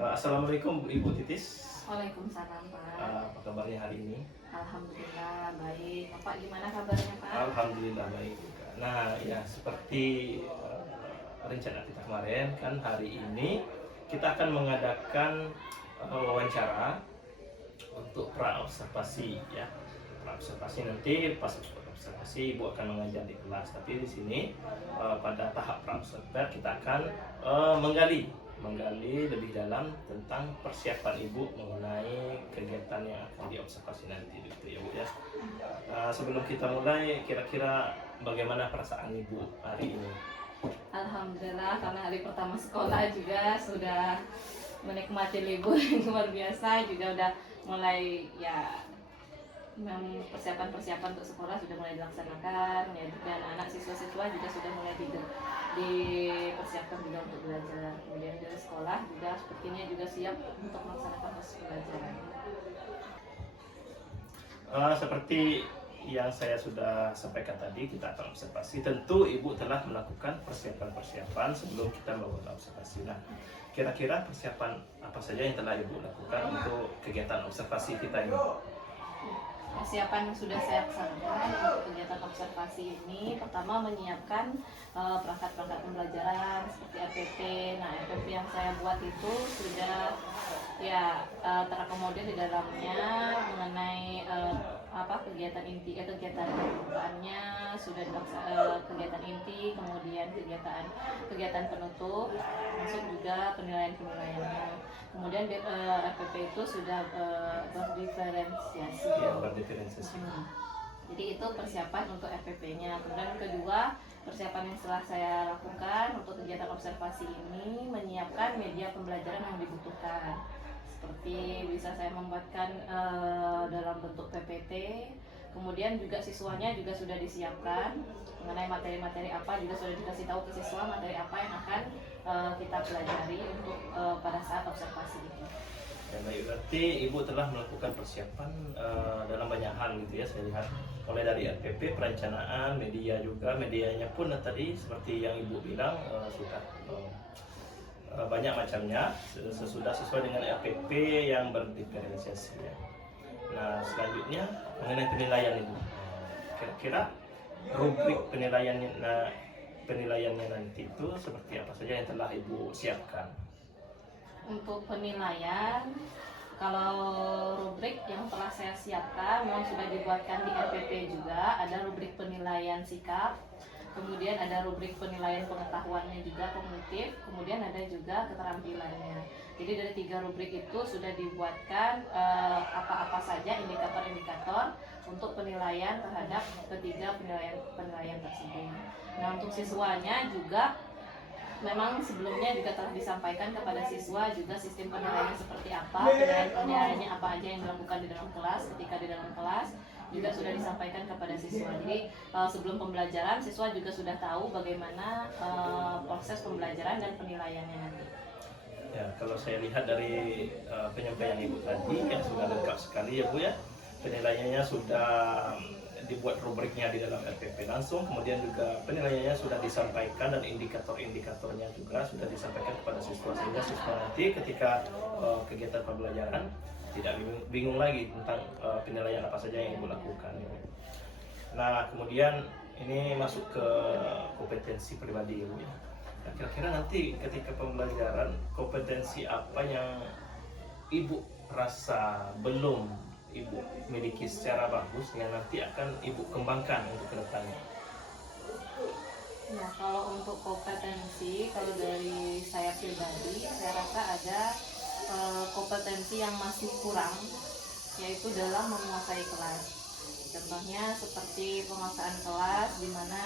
Assalamualaikum Ibu Titis. Waalaikumsalam, Pak. Apa kabarnya hari ini? Alhamdulillah baik. Bapak gimana kabarnya, Pak? Alhamdulillah baik juga. Nah, ya seperti rencana kita kemarin kan hari ini kita akan mengadakan wawancara untuk pra-observasi ya. Pra-observasi nanti pas observasi Ibu akan mengajar di kelas, tapi di sini pada tahap pra-observasi kita akan menggali lebih dalam tentang persiapan Ibu mengenai kegiatan yang akan diobservasi nanti gitu ya Bu ya. Sebelum kita mulai, kira-kira bagaimana perasaan Ibu hari ini? Alhamdulillah karena hari pertama sekolah juga sudah menikmati libur yang luar biasa, juga udah mulai ya persiapan untuk sekolah sudah mulai dilaksanakan ya, dan anak siswa-siswa juga sudah mulai dipersiapkan juga untuk belajar. Kemudian dari sekolah juga sepertinya juga siap untuk melaksanakan proses pembelajaran. Seperti yang saya sudah sampaikan tadi, kita akan observasi. Tentu Ibu telah melakukan persiapan-persiapan sebelum kita melakukan observasi. Nah, kira-kira persiapan apa saja yang telah Ibu lakukan untuk kegiatan observasi kita ini? Persiapan yang sudah saya laksanakan untuk kegiatan observasi ini, pertama menyiapkan perangkat-perangkat pembelajaran seperti RPP. Nah, RPP yang saya buat itu sudah ya terakomodir di dalamnya mengenai kegiatan inti, kegiatan pembukaannya sudah kegiatan inti, kemudian kegiatan penutup, masuk juga penilaiannya. Kemudian RPP itu sudah berdiferensiasi. Ya, berdiferensiasi. Jadi itu persiapan untuk RPP-nya. Kemudian kedua, persiapan yang setelah saya lakukan untuk kegiatan observasi ini menyiapkan media pembelajaran yang dibutuhkan. Seperti bisa saya membuatkan dalam bentuk PPT. Kemudian juga siswanya juga sudah disiapkan mengenai materi-materi apa, juga sudah dikasih tahu ke siswa materi apa yang akan kita pelajari untuk pada saat observasi itu. Ya, baik, berarti Ibu telah melakukan persiapan dalam banyak hal gitu ya, saya lihat. Mulai dari RPP, perencanaan, media juga, medianya pun tadi seperti yang Ibu bilang sudah banyak macamnya, sesuai dengan RPP yang berdiferensiasi ya. Nah, selanjutnya mengenai penilaian Ibu. Kira-kira rubrik penilaiannya nanti itu seperti apa saja yang telah Ibu siapkan? Untuk penilaian, kalau rubrik yang telah saya siapkan memang sudah dibuatkan di RPP juga. Ada rubrik penilaian sikap, kemudian ada rubrik penilaian pengetahuannya juga kognitif, kemudian ada juga keterampilannya. Jadi dari 3 rubrik itu sudah dibuatkan apa-apa saja indikator-indikator untuk penilaian terhadap ketiga penilaian tersebut. Nah, untuk siswanya juga memang sebelumnya juga telah disampaikan kepada siswa juga sistem penilaian seperti apa, penilaiannya apa aja yang dilakukan di dalam kelas. Ketika di dalam kelas juga sudah disampaikan kepada siswa. Jadi sebelum pembelajaran siswa juga sudah tahu bagaimana proses pembelajaran dan penilaiannya nanti. Ya, kalau saya lihat dari penyampaian Ibu tadi yang sudah lengkap sekali ya Bu ya. Penilaiannya sudah dibuat rubriknya di dalam RPP langsung, kemudian juga penilaiannya sudah disampaikan dan indikator-indikatornya juga sudah disampaikan kepada siswa, sehingga siswa nanti ketika kegiatan pembelajaran tidak bingung lagi tentang penilaian apa saja yang Ibu lakukan. Nah, kemudian ini masuk ke kompetensi pribadi Ibu ya. Nah, kira-kira nanti ketika pembelajaran kompetensi apa yang Ibu rasa belum Ibu miliki secara bagus yang nanti akan Ibu kembangkan untuk kedepannya? Nah, kalau untuk kompetensi, kalau dari saya pribadi, saya rasa ada kompetensi yang masih kurang, yaitu dalam menguasai kelas. Contohnya seperti penguasaan kelas, di mana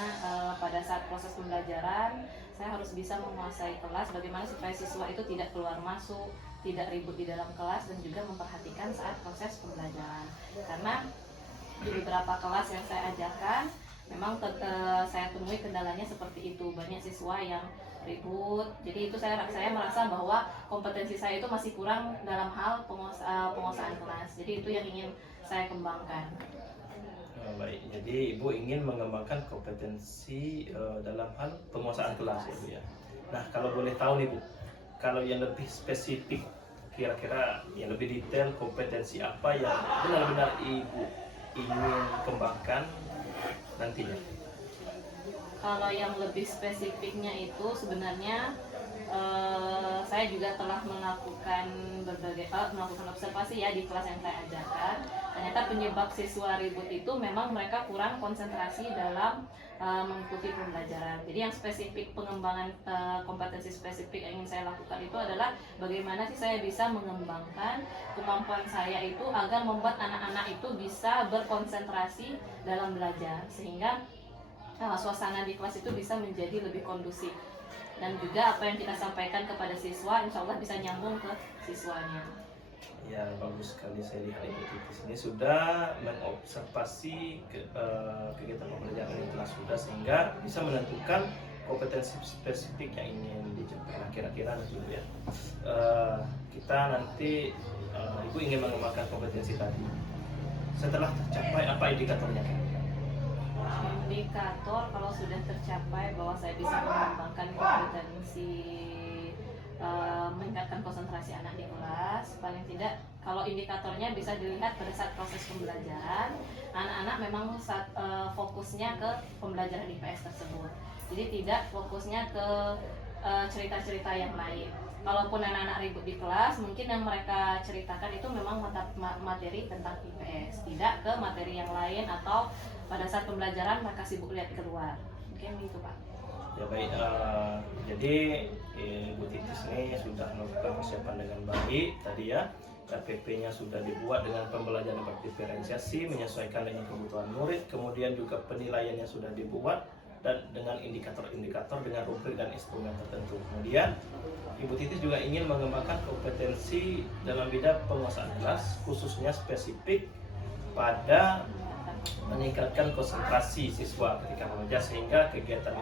pada saat proses pembelajaran saya harus bisa menguasai kelas, bagaimana supaya siswa itu tidak keluar masuk, tidak ribut di dalam kelas, dan juga memperhatikan saat proses pembelajaran. Karena di beberapa kelas yang saya ajarkan memang saya temui kendalanya seperti itu, banyak siswa yang ribut. Jadi itu saya merasa bahwa kompetensi saya itu masih kurang dalam hal penguasaan kelas. Jadi itu yang ingin saya kembangkan. Baik, jadi Ibu ingin mengembangkan kompetensi dalam hal penguasaan kelas ya Bu ya. Nah, kalau boleh tahu nih Bu, kalau yang lebih spesifik, kira-kira yang lebih detail kompetensi apa yang benar-benar Ibu ingin kembangkan nantinya? Kalau yang lebih spesifiknya itu sebenarnya saya juga telah melakukan melakukan observasi ya di kelas yang saya ajarkan. Ternyata penyebab siswa ribut itu memang mereka kurang konsentrasi dalam mengikuti pembelajaran. Jadi yang spesifik pengembangan kompetensi spesifik yang ingin saya lakukan itu adalah bagaimana sih saya bisa mengembangkan kemampuan saya itu agar membuat anak-anak itu bisa berkonsentrasi dalam belajar sehingga suasana di kelas itu bisa menjadi lebih kondusif, dan juga apa yang kita sampaikan kepada siswa insya Allah bisa nyambung ke siswanya. Ya, bagus sekali. Saya lihat Ibu Titis ini sudah mengobservasi kegiatan pembelajaran yang telah sudah, sehingga bisa menentukan kompetensi spesifik yang ingin dicapai. Nah, kira-kira nanti Ibu ya, kita nanti Ibu ingin mengembangkan kompetensi tadi. Setelah tercapai, apa indikatornya? Indikator kalau sudah tercapai bahwa saya bisa mengembangkan kompetensi meningkatkan konsentrasi anak di kelas, paling tidak kalau indikatornya bisa dilihat pada saat proses pembelajaran, anak-anak memang fokusnya ke pembelajaran IPS tersebut, jadi tidak fokusnya ke cerita-cerita yang lain. Kalaupun anak-anak ribut di kelas, mungkin yang mereka ceritakan itu memang materi tentang IPS, tidak ke materi yang lain, atau pada saat pembelajaran mereka sibuk lihat keluar. Mungkin gitu Pak. Ya baik, jadi Ibu Titis ini sudah melakukan persiapan dengan baik tadi ya. KPP-nya sudah dibuat dengan pembelajaran berdiferensiasi menyesuaikan dengan kebutuhan murid, kemudian juga penilaiannya sudah dibuat dan dengan indikator-indikator dengan rubrik dan instrumen tertentu. Kemudian Ibu Titis juga ingin mengembangkan kompetensi dalam bidang penguasaan kelas, khususnya spesifik pada meningkatkan konsentrasi siswa ketika belajar sehingga kegiatan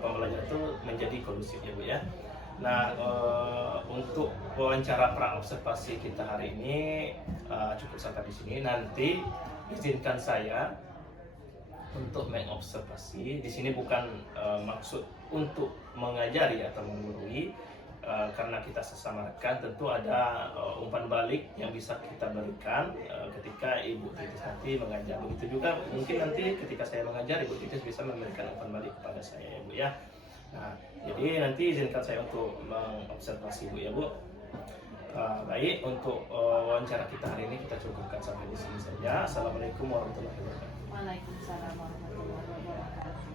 pembelajaran itu menjadi kondusif ya Bu ya. Nah, untuk wawancara pra-observasi kita hari ini cukup sampai di sini. Nanti izinkan saya untuk mengobservasi. Di sini bukan maksud untuk mengajari atau menggurui, karena kita sesama rekan tentu ada umpan balik yang bisa kita berikan ketika Ibu Titis nanti mengajar. Begitu juga mungkin nanti ketika saya mengajar, Ibu Titis bisa memberikan umpan balik kepada saya ya Bu ya. Nah, jadi nanti izinkan saya untuk mengobservasi Bu ya Bu. Baik, untuk wawancara kita hari ini kita cukupkan sampai di sini saja. Assalamualaikum warahmatullahi wabarakatuh. Waalaikumsalam warahmatullahi wabarakatuh.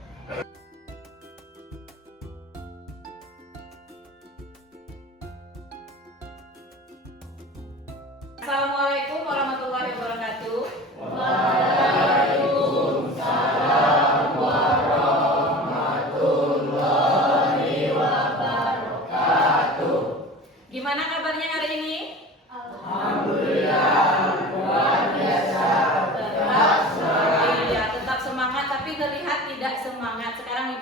Assalamualaikum warahmatullahi wabarakatuh. Waalaikumsalam warahmatullahi wabarakatuh. Gimana kabarnya hari ini? Alhamdulillah, luar biasa. Tetap semangat, tapi terlihat tidak semangat. Sekarang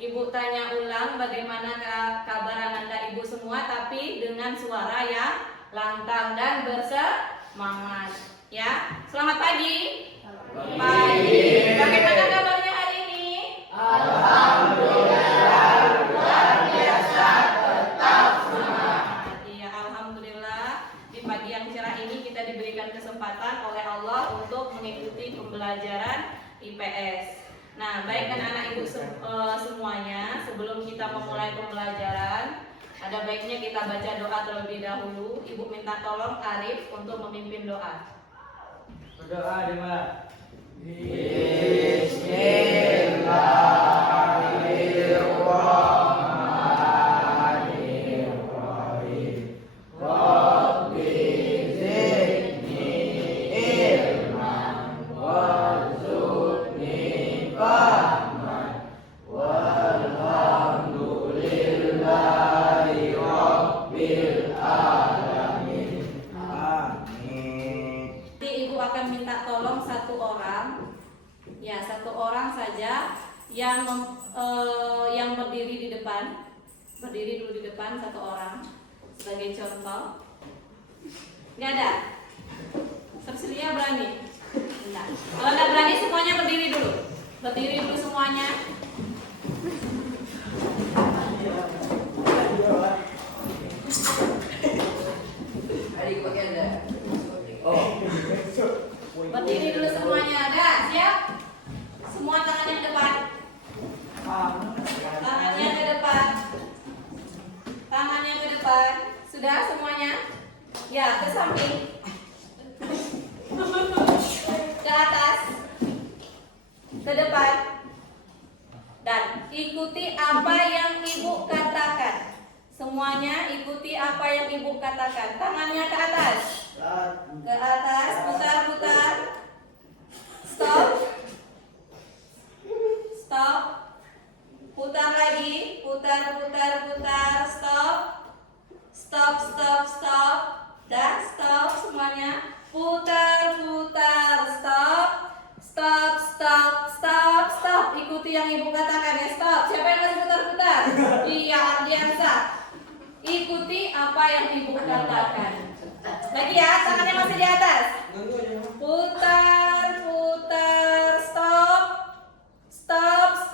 Ibu tanya ulang bagaimana kabar Anda Ibu semua, tapi dengan suara yang lantang dan bersemangat ya. Selamat pagi. Pagi. Bagaimana kabarnya hari ini? Alhamdulillah, luar biasa, tetap semangat. Iya, alhamdulillah di pagi yang cerah ini kita diberikan kesempatan oleh Allah untuk mengikuti pembelajaran IPS. Nah, baik anak-anak Ibu semuanya, sebelum kita memulai pembelajaran, ada baiknya kita baca doa terlebih dahulu. Ibu minta tolong Arif untuk memimpin doa. Berdoa Dewa. Bismillahirrahmanirrahim. Rabbi zidni ilman warzuqni fahman walhamdulillahi rabbil alamin. Amin. Nanti Ibu akan minta tolong satu orang, ya satu orang saja yang berdiri di depan, berdiri dulu di depan satu orang sebagai contoh. Nggak ada? Tersedia berani? Enggak. Kalau nggak berani semuanya berdiri dulu. Berdiri dulu semuanya. Adik pakai ada. Berdiri dulu semuanya. Ada, siap? Semua tangannya ke depan. Tangannya ke depan. Tangannya ke depan. Sudah semuanya? Ya, ke samping. Ke atas. Ke depan. Dan ikuti apa yang ibu katakan. Semuanya ikuti apa yang ibu katakan. Tangannya ke atas. Ke atas, putar-putar. Stop. Stop. Putar lagi. Putar. Stop. Stop. Dah, stop semuanya. Putar. Stop. Ikuti yang ibu katakan ya. Stop. Siapa yang masih putar-putar? Iya, Ardiansa. Ikuti apa yang ibu katakan. Lagi ya, tangannya masih di atas. Putar. Stop.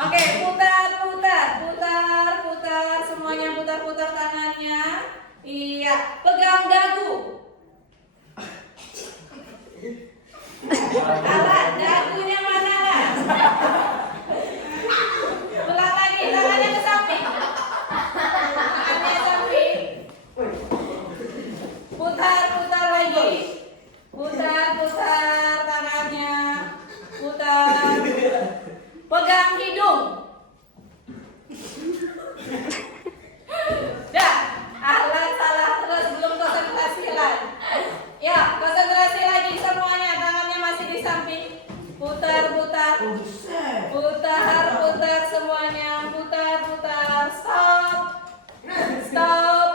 Oke, putar. Semuanya putar tangannya. Iya, pegang dagu. Alat, dagunya mana lah? Ulang lagi, tangannya ke samping. Tangannya samping. Putar lagi. Putar tangannya. Putar. Pegang hidung. Dah, alat salah terus belum konsentrasi lagi. Ya, konsentrasi lagi semuanya. Tangannya masih di samping. Putar semuanya. Putar. Stop.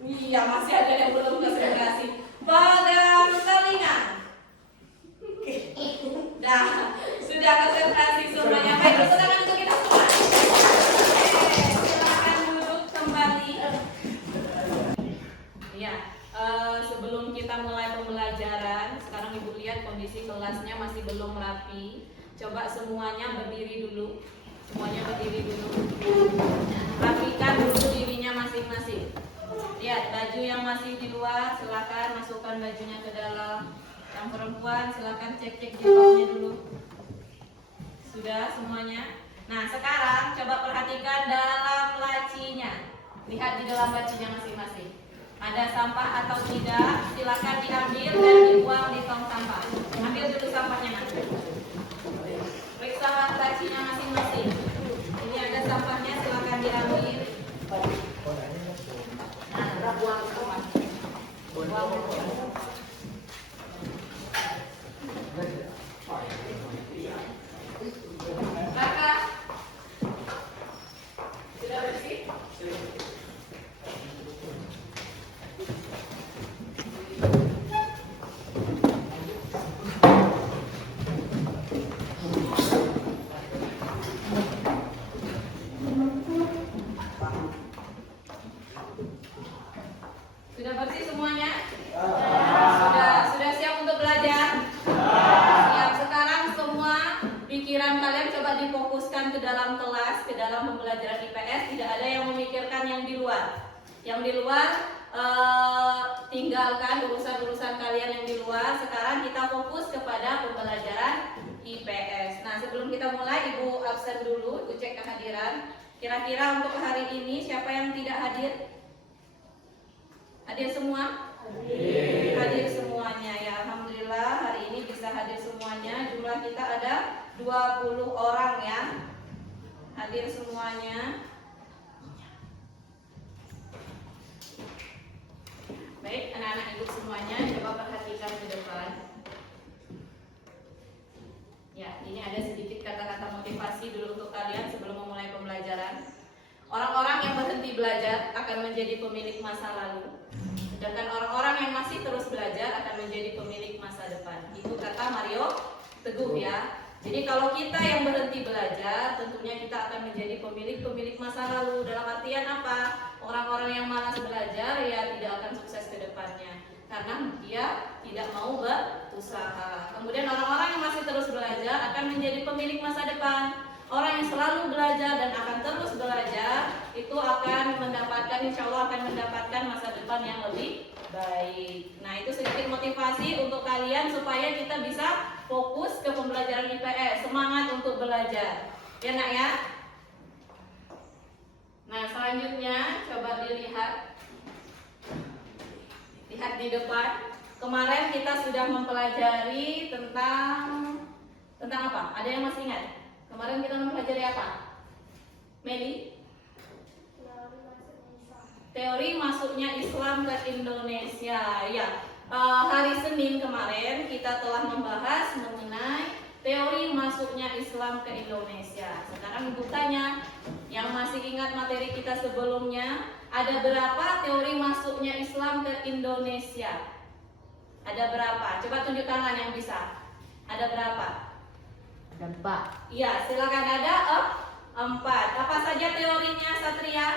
Iya, masih ada yang belum konsentrasi. Pegang telinga. Dah, sudah konsentrasi semuanya. Baik, tepuk tangan untuk kita semua. Silakan duduk kembali. Ya, sebelum kita mulai pembelajaran, sekarang ibu lihat kondisi kelasnya masih belum rapi. Coba semuanya berdiri dulu. Rapikan dulu dirinya masing-masing. Lihat baju yang masih di luar, silakan masukkan bajunya ke dalam. Yang perempuan silakan cek jilbabnya dulu. Sudah semuanya. Nah, sekarang coba perhatikan dalam lacinya. Lihat di dalam lacinya masing-masing. Ada sampah atau tidak? Silakan diambil dan dibuang di tong sampah. Ambil dulu sampahnya nanti. Periksa lacinya masing-masing. Ini ada sampahnya, silakan diambil. Nah, buang sampah. Buang. Kakak, sudah bersih? Sudah bersih semuanya? Sudah siap untuk belajar? Siap. Sekarang semua pikiran kalian coba difokuskan ke dalam kelas, ke dalam pembelajaran IPS. Tidak ada yang memikirkan yang di luar. Yang di luar tinggalkan urusan-urusan kalian yang di luar. Sekarang kita fokus kepada pembelajaran IPS. Nah, sebelum kita mulai, Ibu absen dulu, Ibu cek kehadiran. Kira-kira untuk hari ini siapa yang tidak hadir? Hadir semua? Hadir semuanya ya. Alhamdulillah hari ini bisa hadir semuanya. Jumlah kita ada 20 orang ya. Hadir semuanya. Baik, anak-anak ibu semuanya, coba perhatikan ke depan. Ya, ini ada sedikit kata-kata motivasi dulu untuk kalian sebelum memulai pembelajaran. Orang-orang yang berhenti belajar akan menjadi pemilik masa lalu. Sedangkan orang-orang yang masih terus belajar akan menjadi pemilik masa depan. Itu kata Mario Teguh ya. Jadi kalau kita yang berhenti belajar, tentunya kita akan menjadi pemilik masa lalu. Dalam artian apa? Orang-orang yang malas belajar ya tidak akan sukses ke depannya. Karena dia tidak mau berusaha. Kemudian orang-orang yang masih terus belajar akan menjadi pemilik masa depan. Orang yang selalu belajar dan akan terus belajar itu akan depan yang lebih baik. Nah, itu sedikit motivasi untuk kalian supaya kita bisa fokus ke pembelajaran IPS, semangat untuk belajar. Ya nak ya? Nah, selanjutnya coba dilihat. Lihat di depan. Kemarin kita sudah mempelajari tentang apa? Ada yang masih ingat? Kemarin kita mempelajari apa? Meli? Teori masuknya Islam ke Indonesia. Ya, hari Senin kemarin kita telah membahas mengenai teori masuknya Islam ke Indonesia. Sekarang Ibu tanya, yang masih ingat materi kita sebelumnya, ada berapa teori masuknya Islam ke Indonesia? Ada berapa? Coba tunjuk tangan yang bisa. Ada berapa? Ada 4. Iya, silakan. Ada 4. Apa saja teorinya, Satria?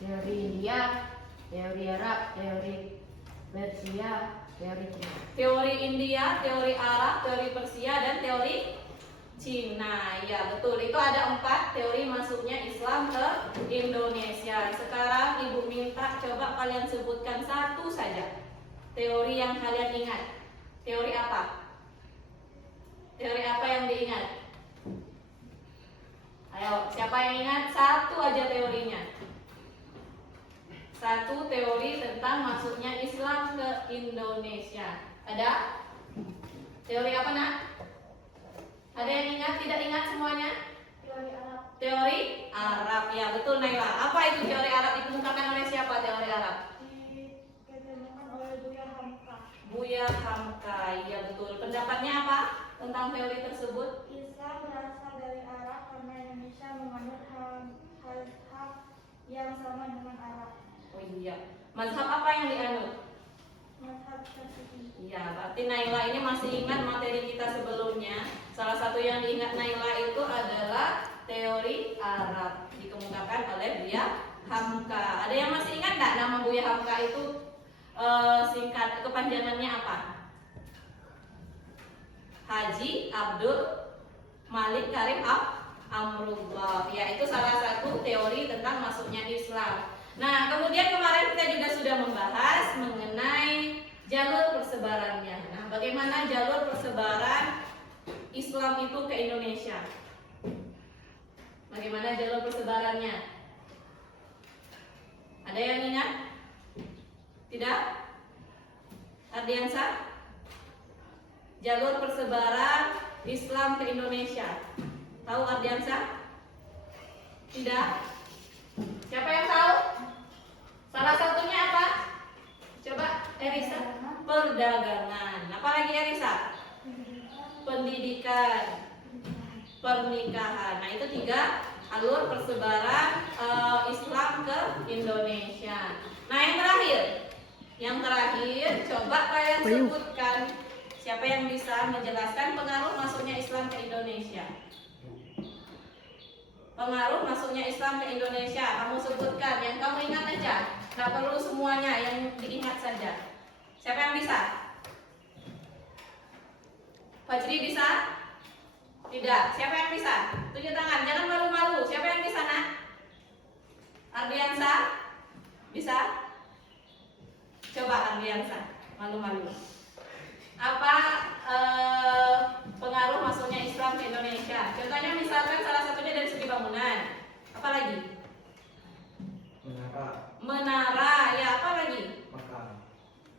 Teori India, teori Arab, teori Persia, teori Cina. Teori India, teori Arab, teori Persia, dan teori Cina. Ya, betul. Itu ada 4 teori masuknya Islam ke Indonesia. Sekarang Ibu minta coba kalian sebutkan satu saja teori yang kalian ingat. Teori apa? Teori apa yang diingat? Ayo, siapa yang ingat? Satu aja teorinya. Satu teori tentang masuknya Islam ke Indonesia. Ada? Teori apa nak? Ada yang ingat? Tidak ingat semuanya? Teori Arab. Teori Arab. Ya betul Naila. Apa itu teori Arab? Dikemukakan oleh siapa teori Arab? Dikemukakan oleh Buya Hamka. Buya Hamka. Ya betul. Pendapatnya apa tentang teori tersebut? Islam berasal dari Arab karena Indonesia menganut hal yang sama dengan Arab. Oh iya. Mazhab apa yang dianut? Mazhab Syafi'i. Iya, berarti Naila ini masih ingat materi kita sebelumnya. Salah satu yang diingat Naila itu adalah teori Arab, dikemukakan oleh Buya Hamka. Ada yang masih ingat nggak nama Buya Hamka itu singkat kepanjangannya apa? Haji Abdul Malik Karim Amrullah. Ya, itu salah satu teori tentang masuknya Islam. Nah, kemudian kemarin kita juga sudah membahas mengenai jalur persebarannya. Nah, bagaimana jalur persebaran Islam itu ke Indonesia? Bagaimana jalur persebarannya? Ada yang ingat? Tidak? Ardiansa? Jalur persebaran Islam ke Indonesia. Tahu Ardiansa? Tidak? Siapa yang tahu? Salah satunya apa? Coba Erisa. Perdagangan. Apalagi Erisa? Pendidikan, pernikahan. Nah, itu 3 alur persebaran Islam ke Indonesia. Nah, yang terakhir coba kalian sebutkan siapa yang bisa menjelaskan pengaruh masuknya Islam ke Indonesia. Pengaruh masuknya Islam ke Indonesia, kamu sebutkan yang kamu ingat aja, nggak perlu semuanya, yang diingat saja. Siapa yang bisa? Fajri bisa? Tidak. Siapa yang bisa? Tunjuk tangan, jangan malu-malu. Siapa yang bisa nak? Ardiansa? Bisa? Coba Ardiansa, malu-malu. Apa pengaruh masuknya Islam ke Indonesia? Contohnya misalkan salah satunya dari segi bangunan. Apa lagi? Menara. Ya, apa lagi?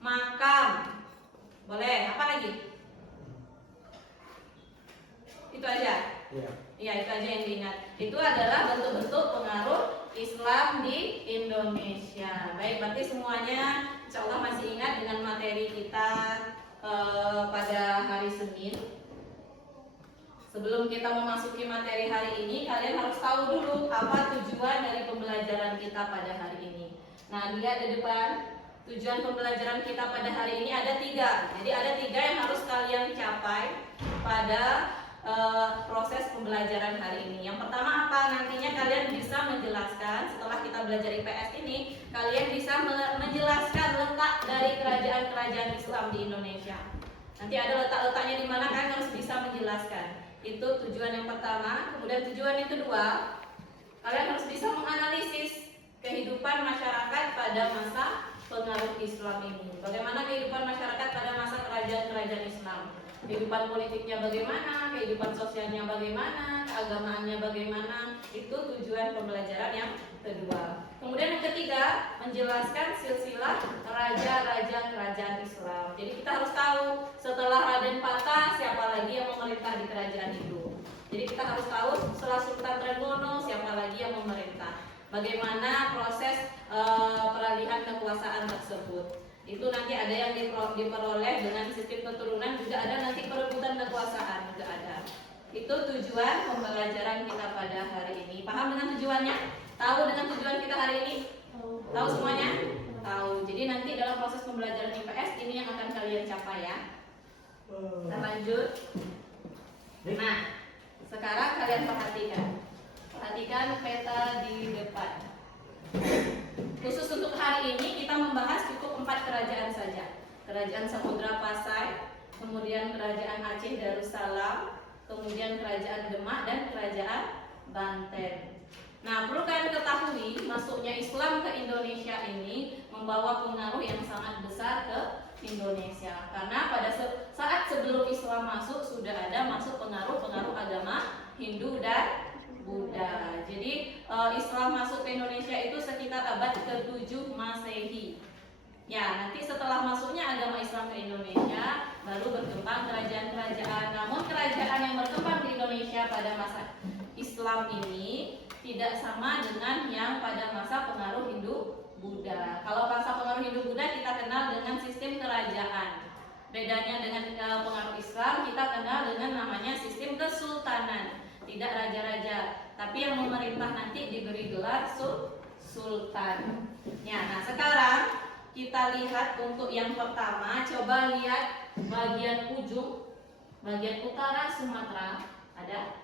Makam. Boleh. Apa lagi? Itu aja. Iya, itu aja yang diingat. Itu adalah bentuk-bentuk pengaruh Islam di Indonesia. Baik, berarti semuanya insya Allah masih ingat dengan materi kita pada hari Senin. Sebelum kita memasuki materi hari ini, kalian harus tahu dulu apa tujuan dari pembelajaran kita pada hari ini. Nah, lihat di depan, tujuan pembelajaran kita pada hari ini ada 3. Jadi ada 3 yang harus kalian capai pada proses pembelajaran hari ini. Yang pertama apa? Nantinya kalian bisa menjelaskan, setelah kita belajar IPS ini, kalian bisa menjelaskan letak dari kerajaan-kerajaan Islam di Indonesia. Nanti ada letak-letaknya di mana, kalian harus bisa menjelaskan. Itu tujuan yang pertama. Kemudian tujuan yang kedua, kalian harus bisa menganalisis kehidupan masyarakat pada masa pengaruh Islam ini. Bagaimana kehidupan masyarakat pada masa kerajaan-kerajaan Islam? Kehidupan politiknya bagaimana, kehidupan sosialnya bagaimana, keagamaannya bagaimana, itu tujuan pembelajaran yang kedua. Kemudian yang ketiga, menjelaskan silsilah raja-raja kerajaan Islam. Jadi kita harus tahu setelah Raden Patah siapa lagi yang memerintah di kerajaan itu. Jadi kita harus tahu setelah Sultan Trenggono siapa lagi yang memerintah. Bagaimana proses peralihan kekuasaan tersebut. Itu nanti ada yang diperoleh dengan sistem keturunan, juga ada nanti perebutan kekuasaan juga ada. Itu tujuan pembelajaran kita pada hari ini. Paham dengan tujuannya? Tahu dengan tujuan kita hari ini? Tahu semuanya? Tahu. Jadi nanti dalam proses pembelajaran IPS ini yang akan kalian capai ya. Kita lanjut. Nah, sekarang kalian perhatikan. Perhatikan peta di depan. Khusus untuk hari ini kita membahas cukup 4 kerajaan saja. Kerajaan Samudra Pasai, kemudian Kerajaan Aceh Darussalam, kemudian Kerajaan Demak dan Kerajaan Banten. Nah, perlu kalian ketahui masuknya Islam ke Indonesia ini membawa pengaruh yang sangat besar ke Indonesia. Karena pada saat sebelum Islam masuk sudah ada masuk pengaruh-pengaruh agama Hindu dan Buddha. Jadi Islam masuk ke Indonesia itu sekitar abad ke-7 Masehi. Ya, nanti setelah masuknya agama Islam ke Indonesia, baru berkembang kerajaan-kerajaan. Namun kerajaan yang berkembang di Indonesia pada masa Islam ini tidak sama dengan yang pada masa pengaruh Hindu Buddha. Kalau masa pengaruh Hindu Buddha kita kenal dengan sistem kerajaan. Bedanya dengan pengaruh Islam kita kenal dengan namanya sistem kesultanan. Tidak raja-raja, tapi yang memerintah nanti diberi gelar sultan. Ya, nah sekarang kita lihat untuk yang pertama, coba lihat bagian ujung, bagian utara Sumatera, ada?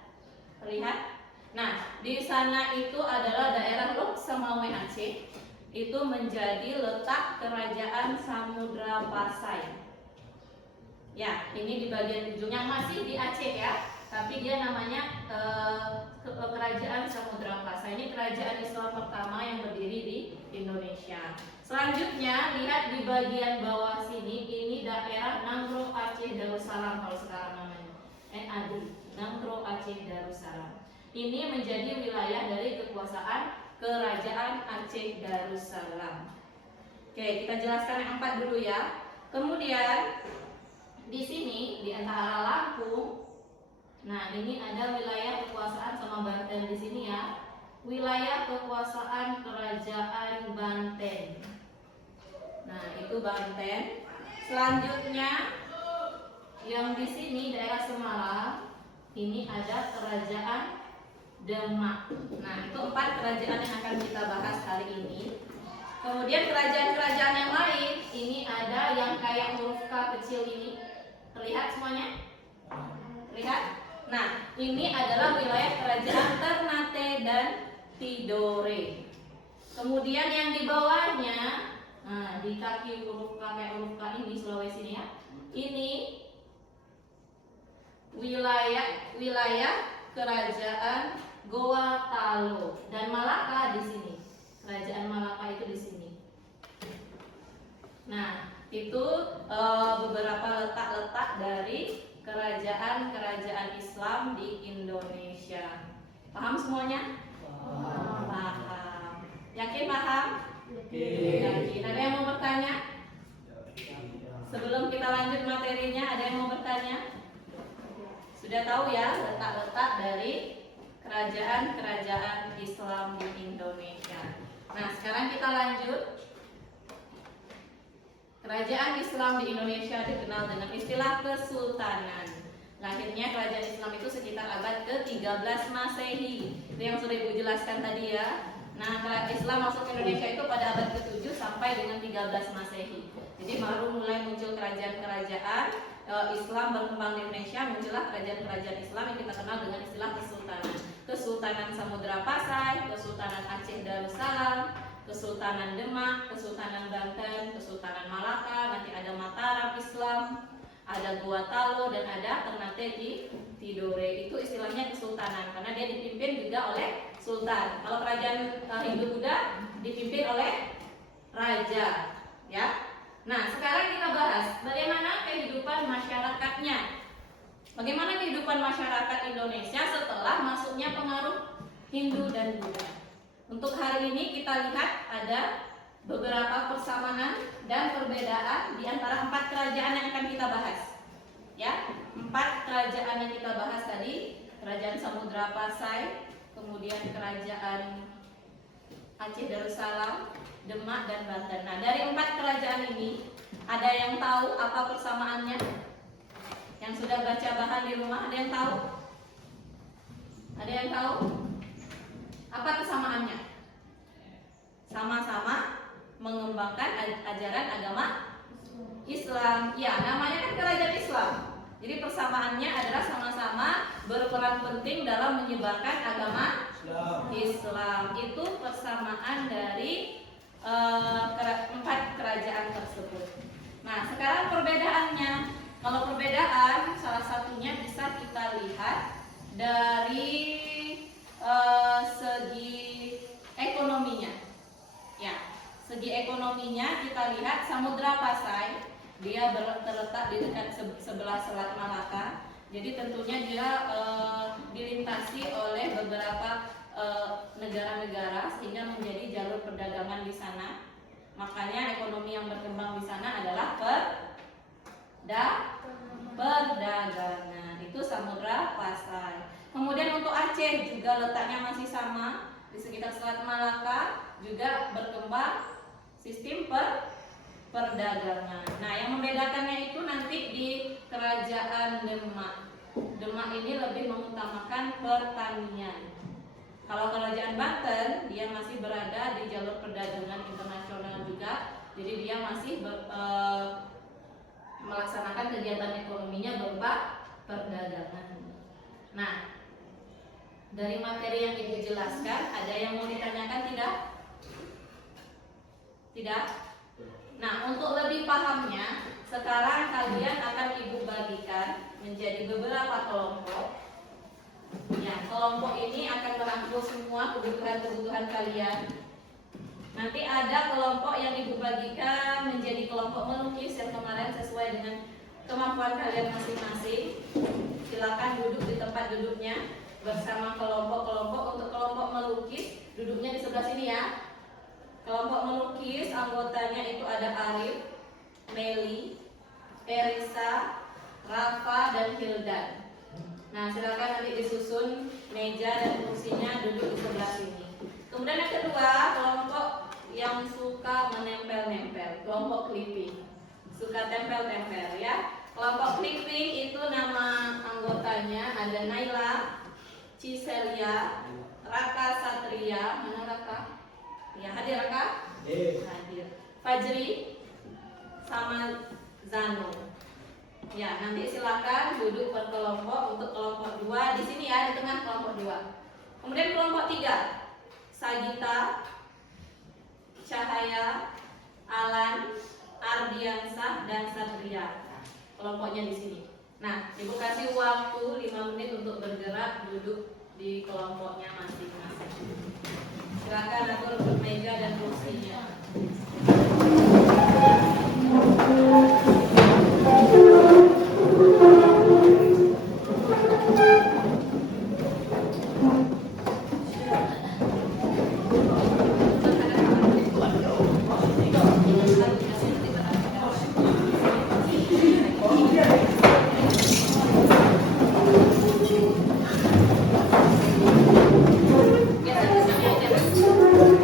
Terlihat? Nah, di sana itu adalah daerah Lok Samawe Aceh. Itu menjadi letak kerajaan Samudra Pasai. Ya, ini di bagian ujungnya masih di Aceh ya. Tapi dia namanya Kerajaan Samudra Pasai. Ini kerajaan Islam pertama yang berdiri di Indonesia. Selanjutnya lihat di bagian bawah sini, ini daerah Nanggro Aceh Darussalam kalau sekarang namanya. NAD, Nanggro Aceh Darussalam. Ini menjadi wilayah dari kekuasaan Kerajaan Aceh Darussalam. Oke, kita jelaskan yang 4 dulu ya. Kemudian di sini di antara Lampung. Nah, ini ada wilayah kekuasaan sama Banten di sini ya. Wilayah kekuasaan Kerajaan Banten. Nah, itu Banten. Selanjutnya yang di sini daerah Semarang, ini ada Kerajaan Demak. Nah, itu 4 kerajaan yang akan kita bahas hari ini. Kemudian kerajaan-kerajaan yang lain, ini ada yang kayak huruf K kecil ini. Terlihat semuanya? Terlihat? Nah, ini adalah wilayah kerajaan Ternate dan Tidore. Kemudian yang di bawahnya, nah di kaki huruf K kayak huruf K ini Sulawesi ini ya. Ini wilayah kerajaan Goa Talo dan Malaka di sini. Kerajaan Malaka itu di sini. Nah, itu beberapa letak-letak dari kerajaan-kerajaan Islam di Indonesia. Paham semuanya? Paham. Yakin paham? Yakin. Ada yang mau bertanya? Sebelum kita lanjut materinya, ada yang mau bertanya? Sudah tahu ya letak-letak dari kerajaan-kerajaan Islam di Indonesia. Nah, sekarang kita lanjut. Kerajaan Islam di Indonesia dikenal dengan istilah kesultanan. Lahirnya kerajaan Islam itu sekitar abad ke-13 Masehi. Itu yang sudah Ibu jelaskan tadi ya. Nah, Islam masuk ke Indonesia itu pada abad ke-7 sampai dengan 13 Masehi. Jadi baru mulai muncul kerajaan-kerajaan Islam berkembang di Indonesia, muncullah kerajaan-kerajaan Islam yang kita kenal dengan istilah kesultanan. Kesultanan Samudra Pasai, Kesultanan Aceh Darussalam, Kesultanan Demak, Kesultanan Banten, Kesultanan Malaka, nanti ada Mataram Islam, ada Goa Talo, dan ada Ternate di Tidore. Itu istilahnya kesultanan karena dia dipimpin juga oleh sultan. Kalau kerajaan Hindu Buddha dipimpin oleh raja. Ya. Nah, sekarang kita bahas bagaimana kehidupan masyarakatnya. Bagaimana kehidupan masyarakat Indonesia setelah masuknya pengaruh Hindu dan Buddha. Untuk hari ini kita lihat ada beberapa persamaan dan perbedaan di antara 4 kerajaan yang akan kita bahas. Ya, 4 kerajaan yang kita bahas tadi, Kerajaan Samudra Pasai, kemudian Kerajaan Aceh Darussalam, Demak dan Banten. Nah, dari 4 kerajaan ini ada yang tahu apa persamaannya? Yang sudah baca bahan di rumah ada yang tahu? Ada yang tahu? Apa kesamaannya? Sama-sama mengembangkan ajaran agama Islam. Ya, namanya kan kerajaan Islam. Jadi persamaannya adalah sama-sama berperan penting dalam menyebarkan agama Islam. Itu persamaan dari 4 kerajaan tersebut. Nah, sekarang perbedaannya. Kalau perbedaan salah satunya bisa kita lihat dari segi ekonominya. Ya, segi ekonominya kita lihat Samudra Pasai, dia terletak di dekat sebelah Selat Malaka. Jadi tentunya dia dilintasi oleh beberapa negara-negara sehingga menjadi jalur perdagangan di sana. Makanya ekonomi yang berkembang di sana adalah perdagangan. Itu Samudra Pasai. Kemudian untuk Aceh juga letaknya masih sama di sekitar Selat Malaka, juga berkembang sistem perdagangan. Nah, yang membedakannya itu nanti di Kerajaan Demak. Demak ini lebih mengutamakan pertanian. Kalau Kerajaan Banten, dia masih berada di jalur perdagangan internasional juga. Jadi dia masih melaksanakan kegiatan ekonominya berupa perdagangan. Nah, dari materi yang Ibu jelaskan, ada yang mau ditanyakan tidak? Tidak? Nah, untuk lebih pahamnya, sekarang kalian akan Ibu bagikan menjadi beberapa kelompok. Ya, kelompok ini akan merangkul semua kebutuhan-kebutuhan kalian. Nanti ada kelompok yang Ibu bagikan menjadi kelompok melukis yang kemarin sesuai dengan kemampuan kalian masing-masing. Silakan duduk di tempat duduknya bersama kelompok-kelompok. Untuk kelompok melukis, duduknya di sebelah sini ya. Kelompok melukis anggotanya itu ada Arif, Meli, Erisa, Rafa dan Hildan. Nah, silakan nanti disusun meja dan kursinya duduk di sebelah sini. Kemudian yang kedua, kelompok yang suka menempel-nempel, kelompok clipping. Suka tempel-tempel ya. Kelompok clipping itu nama anggotanya ada Naila, Ciselia, Raka Satria, mana Raka? Ya, hadir Raka? Hadir. Fajri sama Zano. Ya, nanti silakan duduk per kelompok. Untuk kelompok 2 di sini ya, di tengah kelompok 2. Kemudian kelompok 3, Sagita, Cahaya, Alan, Ardiansah dan Satria. Kelompoknya di sini. Nah, Ibu kasih waktu 5 menit untuk bergerak duduk di kelompoknya masing-masing. Silakan atur meja dan kursinya. Geser ke sini aja.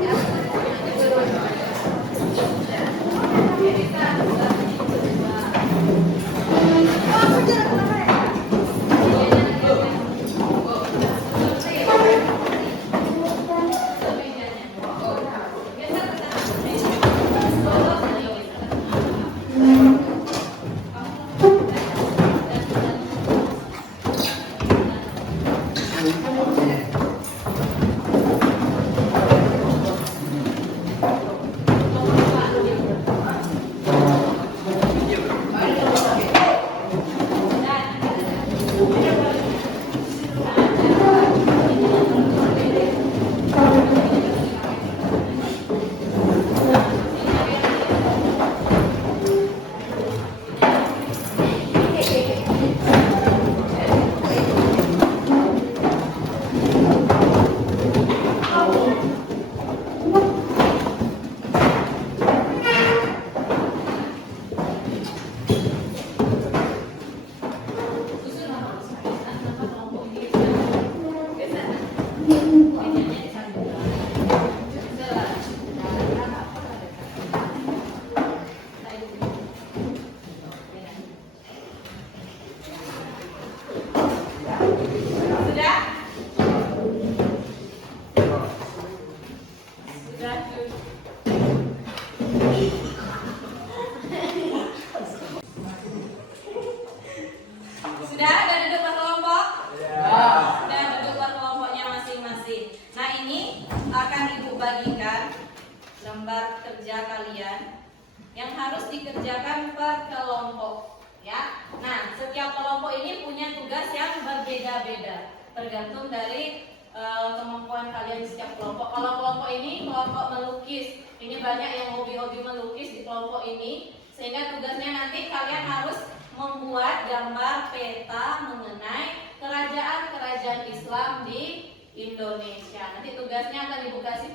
Racun. Sudah ada duduk berkelompok? Sudah duduk berkelompoknya masing-masing. Nah, ini akan Ibu bagikan lembar kerja kalian yang harus dikerjakan per kelompok, ya. Nah, setiap kelompok ini punya tugas yang berbeda-beda, tergantung dari kemampuan kalian di setiap kelompok. Kalau kelompok ini kelompok melukis, ini banyak yang hobi-hobi melukis di kelompok ini, sehingga tugasnya nanti kalian harus membuat gambar peta mengenai kerajaan-kerajaan Islam di Indonesia. Nanti tugasnya akan Ibu kasih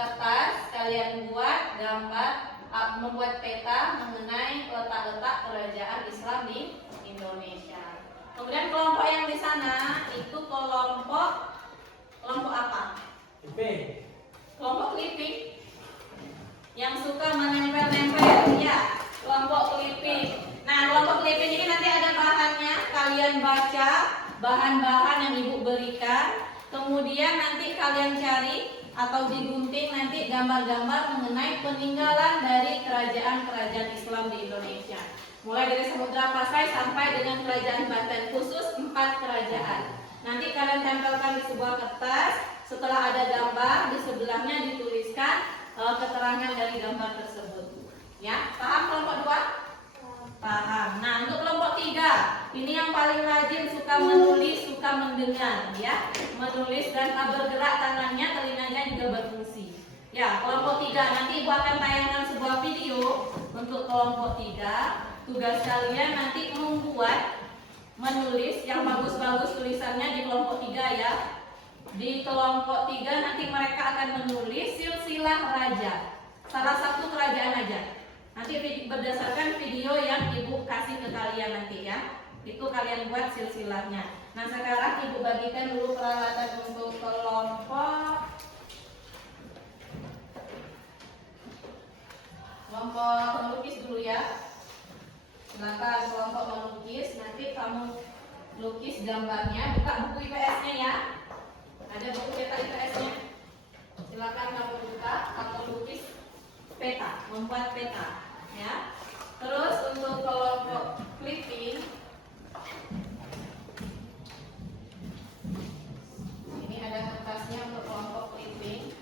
kertas, kalian buat gambar, membuat peta mengenai letak-letak kerajaan Islam di Indonesia. Kemudian kelompok yang di sana itu kelompok apa? Kelompok clipping yang suka menempel-nempel, ya, kelompok clipping. Nah, kelompok clipping ini nanti ada bahannya, kalian baca bahan-bahan yang Ibu berikan, kemudian nanti kalian cari atau digunting nanti gambar-gambar mengenai peninggalan dari kerajaan-kerajaan Islam di Indonesia. Mulai dari Samudra Pasai sampai dengan Kerajaan Banten, khusus 4 kerajaan. Nanti kalian tempelkan di sebuah kertas. Setelah ada gambar, di sebelahnya dituliskan keterangan dari gambar tersebut. Ya, paham kelompok 2? Paham. Nah, untuk kelompok 3, ini yang paling rajin, suka menulis, suka mendengar, ya. Menulis dan bergerak tangannya, telinganya juga berfungsi. Ya, kelompok 3, nanti Ibu akan tayangkan sebuah video untuk kelompok 3. Tugas kalian nanti membuat, menulis yang bagus-bagus tulisannya di kelompok 3, ya. Di kelompok 3 nanti mereka akan menulis silsilah raja, salah satu kerajaan aja. Nanti berdasarkan video yang Ibu kasih ke kalian nanti, ya. Itu kalian buat silsilahnya. Nah, sekarang Ibu bagikan dulu peralatan untuk kelompok melukis dulu, ya. Silakan kelompok melukis, nanti kamu lukis gambarnya, buka buku IPS-nya, ya. Ada buku peta IPS-nya. Silakan kamu buka atau lukis peta, membuat peta, ya. Terus untuk kelompok clipping, ini ada kertasnya untuk kelompok clipping.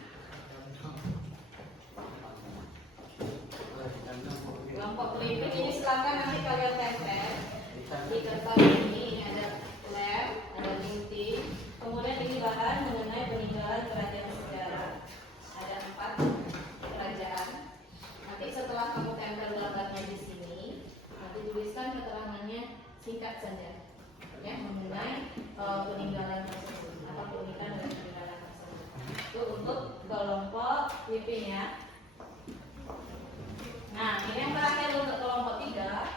Kelompok clipping ini silakan nanti kalian tempel di kertas ini ada lem, ada gunting, kemudian ini bahan mengenai peninggalan kerajaan sejarah. Ada 4 kerajaan. Nanti setelah kamu tempel gambarnya di sini, nanti tuliskan keterangannya singkat saja, ya, mengenai peninggalan tersebut atau keunikan dari peninggalan tersebut. Itu untuk kelompok clipping, ya. Nah, ini yang terakhir untuk kelompok 3.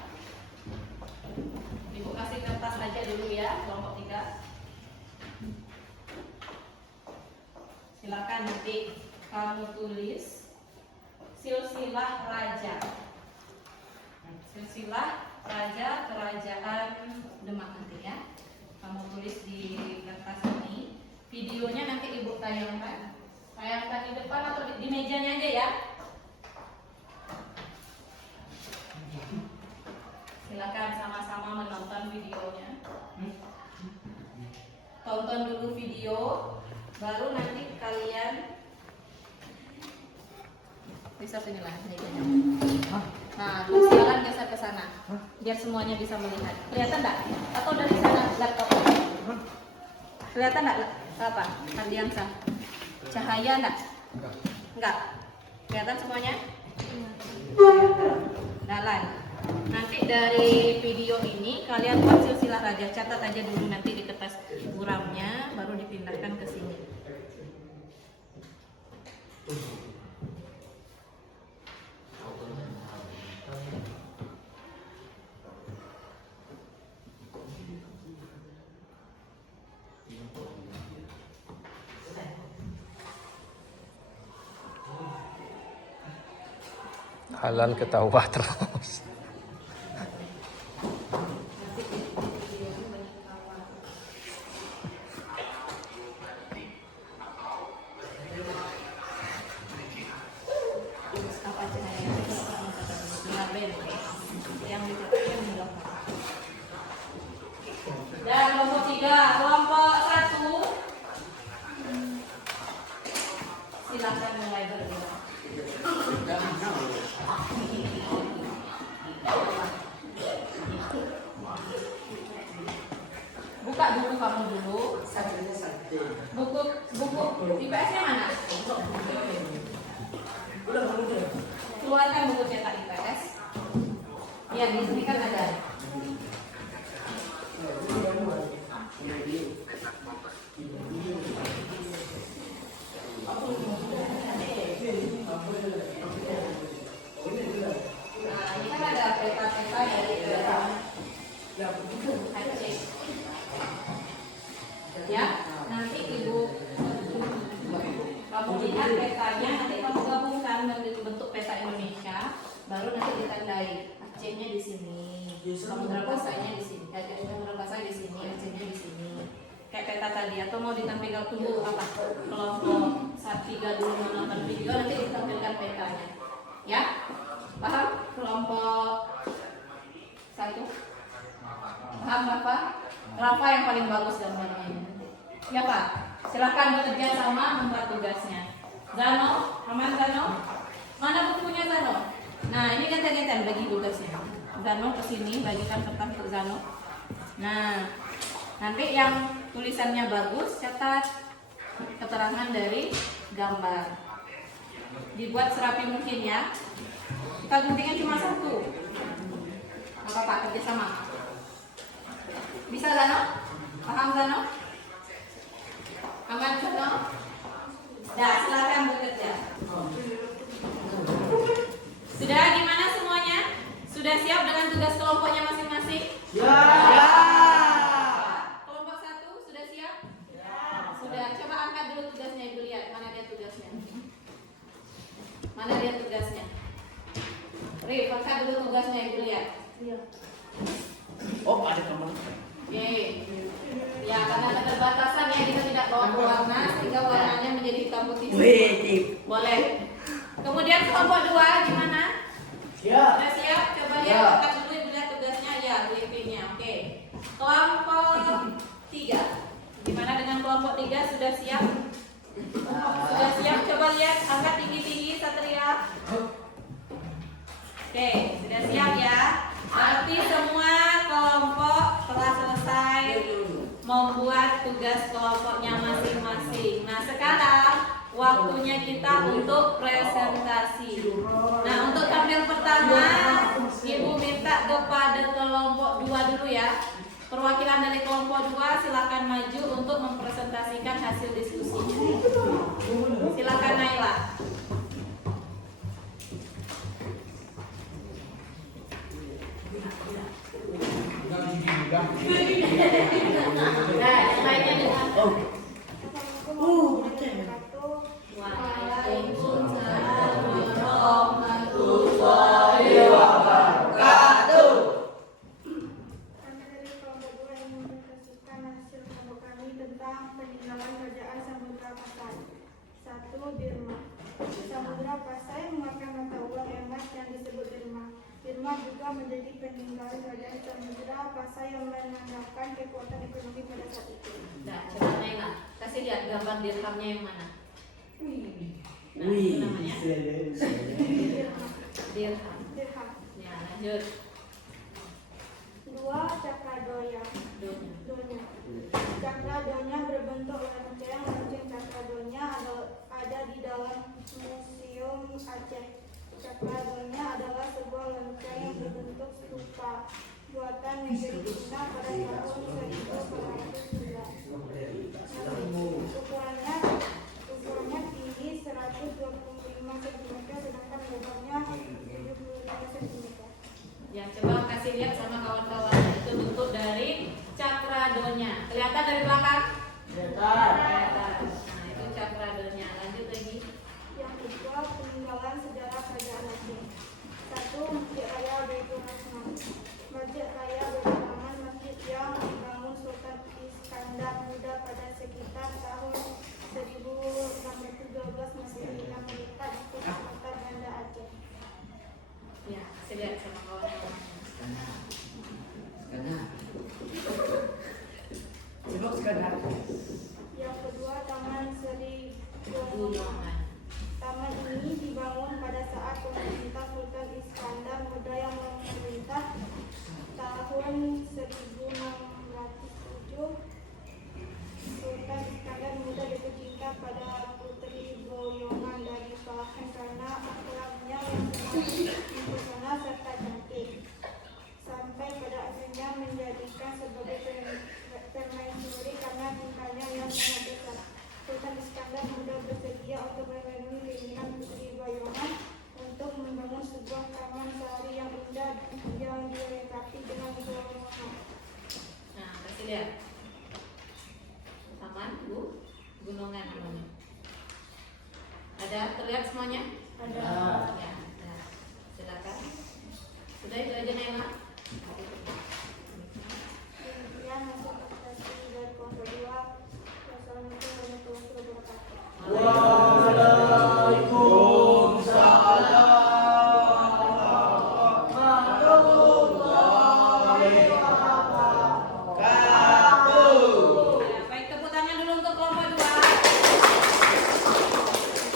Ibu kasih kertas aja dulu, ya, kelompok 3. Silakan nanti kamu tulis silsilah raja. Silsilah raja kerajaan Demak nanti, ya. Kamu tulis di kertas ini. Videonya nanti Ibu tayangkan. Tayangkan di depan atau di mejanya aja, ya. Silakan sama-sama menonton videonya. Tonton dulu video, baru nanti kalian bisa sinilah mejanya. Nah, terus jalan geser ke sana, biar semuanya bisa melihat. Kelihatan enggak? Atau dari sana laptop? Kelihatan enggak? Apa? Aliansa. Cahaya enggak? Enggak. Kelihatan semuanya? Jalan. Nanti dari video ini kalian buat silsilah raja, catat aja dulu nanti di kertas buramnya, baru dipindahkan ke sini. Halan ketawa terus. selesai berdua. Buka buku kamu dulu. Buku IPS-nya mana? Keluarkan buku cetak IPS. Ya, di sini kan ada. Nah, ini kan ada peta-peta dari Aceh. Ya, nanti ibu kamu lihat petanya, nanti kamu gabungkan dengan bentuk peta Indonesia, baru nanti ditandai Acehnya di sini, Samudra Pasainya di sini, Samudra Pasai di sini, Acehnya di sini. Kayak peta tadi, atau mau ditampilkan tunggu apa? Kelompok 3 dulu menonton video, nanti ditampilkan petanya. Ya, paham? Kelompok 1 paham Rafa? Rafa yang paling bagus gambarnya ini. Ya Pak, silakan bekerja sama membuat tugasnya. Zano, aman Zano? Mana bukunya Zano? Nah, ini gantian-gantian bagi tugasnya. Zano kesini, bagikan kertas untuk Zano. Nah, nanti yang tulisannya bagus, catat keterangan dari gambar. Dibuat serapi mungkin ya. Kita guntingnya cuma 1. Apa Pak, kerjasama? Bisa Zano? Paham Zano? Aman Zano? Dah, silakan bekerja. Sudah gimana semuanya? Sudah siap dengan tugas kelompoknya masing-masing? Ya. Kelompok 1 sudah siap? Ya. Sudah. Coba angkat dulu tugasnya, Ibu lihat mana dia tugasnya. Mana dia tugasnya? Rif, angkat dulu tugasnya, Ibu lihat. Iya. Oh, ada kamar. Oke. Ya, karena keterbatasan ya kita tidak bawa pewarna sehingga warnanya menjadi hitam putih. Boleh. Kemudian kelompok 2 gimana? Ya. Sudah siap? Coba lihat angkat dulu Ibu lihat tugasnya ya, WP-nya. Oke. Kelompok 3. Gimana dengan kelompok 3 sudah siap? Sudah siap? Coba lihat angkat tinggi-tinggi Satria. Oke, sudah siap ya. Berarti semua kelompok telah selesai membuat tugas kelompoknya masing-masing. Nah, sekarang waktunya kita untuk presentasi. Nah, untuk tampil pertama, Ibu minta kepada kelompok 2 dulu ya. Perwakilan dari kelompok 2 silakan maju untuk mempresentasikan hasil diskusinya. Silakan Naila. Nah, sebaiknya dengan Waalaikumsalam warahmatullahi wabarakatuh. Kami dari kelompok 2 yang mempresentasikan hasil kelompok kami tentang peninggalan kerajaan Samudra Pasai. 1. Birma. Samudra Pasai memakai mata uang emas yang disebut Birma. Birma juga menjadi peninggalan kerajaan Samudra Pasai yang menandakan kekuatan ekonomi pada saat itu. Nah, coba Naila, kasih lihat gambar dirhamnya yang mana? Nah, Wih, itu namanya Dirham. dirham. Dirham. Ya, lanjut. 2. Cakradonya. Donya. Cakradonya berbentuk lonceng. Lonceng cakradonya ada di dalam Museum Aceh. Cakradonya adalah sebuah lonceng yang berbentuk stupa buatan negeri Cina pada tahun 1409. Ukurannya tinggi 125 cm sedangkan lebarnya 75 cm. Ya, coba kasih lihat sama kawan-kawan. Itu bentuk dari cakradonya. Kelihatan dari belakang? Kelihatan. Nah, itu cakradonya. Lanjut lagi. Yang kedua, peninggalan sejarah kerajaan Aceh. 1. Masjid Raya Baitul Rahman. Masjid Raya Baitul Rahman, masjid yang dibangun Sultan Iskandar Muda pada sekitar tahun 1612 Masehi yang melekat di Kecamatan Banda Aceh. Ya, kasih lihat sama kawan-kawan. Sibuk sekarang. Yang ada semuanya? Ada. Ya, nah, silakan. Sudah itu aja Naila. Demikian hasil presentasi dari kelompok 2. Wassalamualaikum warahmatullahi wabarakatuh. Ya, baik, tepuk tangan dulu untuk kelompok 2.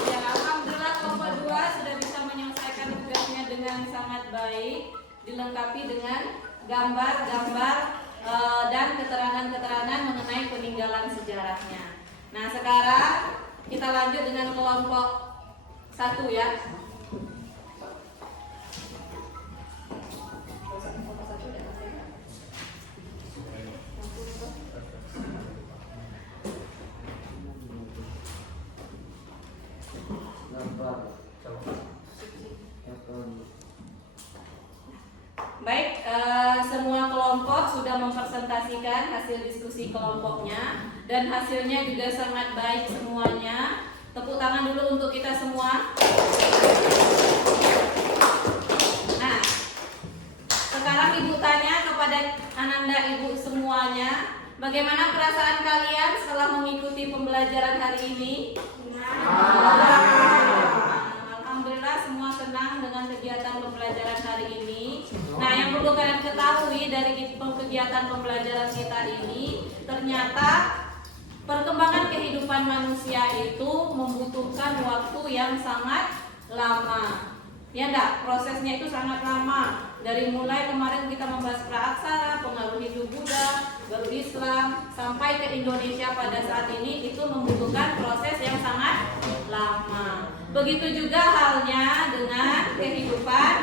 Ya, alhamdulillah kelompok 2 sudah bisa menyelesaikan tugasnya dengan sangat baik, dilengkapi dengan gambar-gambar dan keterangan-keterangan mengenai peninggalan sejarahnya. Nah, sekarang kita lanjut dengan kelompok 1 ya. Baik, semua kelompok sudah mempresentasikan hasil diskusi kelompoknya dan hasilnya juga sangat baik semuanya. Tepuk tangan dulu untuk kita semua. Nah, sekarang Ibu tanya kepada Ananda Ibu semuanya, bagaimana perasaan kalian setelah mengikuti pembelajaran hari ini? Alhamdulillah semua senang dengan kegiatan pembelajaran hari ini. Nah, yang perlu kalian ketahui dari kegiatan pembelajaran kita ini, ternyata perkembangan kehidupan manusia itu membutuhkan waktu yang sangat lama. Ya enggak? Prosesnya itu sangat lama. Dari mulai kemarin kita membahas praaksara, pengaruh Hindu Buddha, baru Islam, sampai ke Indonesia pada saat ini itu membutuhkan proses yang sangat lama. Begitu juga halnya dengan kehidupan